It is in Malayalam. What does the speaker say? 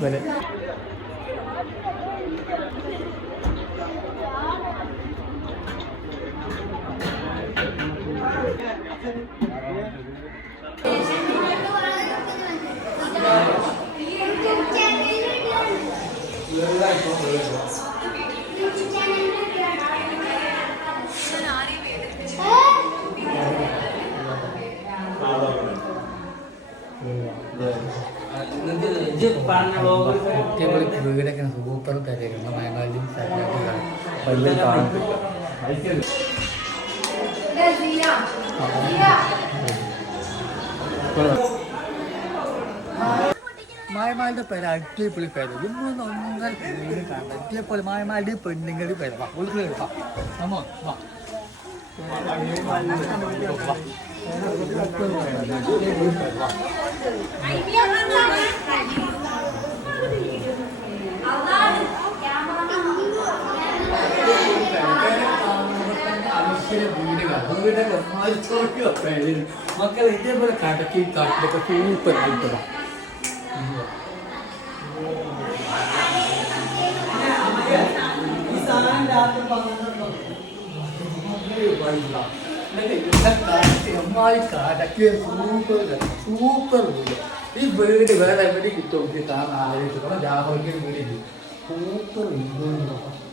വരെ. വീടൊക്കെ സൂപ്പർ കാര്യമാണ്. മയമാലിയും വലിയ കാണും. മായമാലിന്റെ പേര് അടിപൊളി പേര്. ഇന്നൊന്നും ഒന്നര പേര് കാണാം. ഇതേപോലെ മായമാലിന്റെ പെണ്ണുങ്ങളുടെ പേര്. നമ്മ മക്കളെ ഇതേപോലെ കടക്കി കാട്ടിലൊക്കെ സൂപ്പർ കിട്ടണം. കടക്കിയ സൂപ്പർ സൂപ്പർ വീട്. ഈ വീട് വേറെ എവിടെ കിട്ടും? കാണാൻ ആലോചിക്കണം. രാഹുലിന്റെ വീടില്ല. സൂപ്പർ വീട്.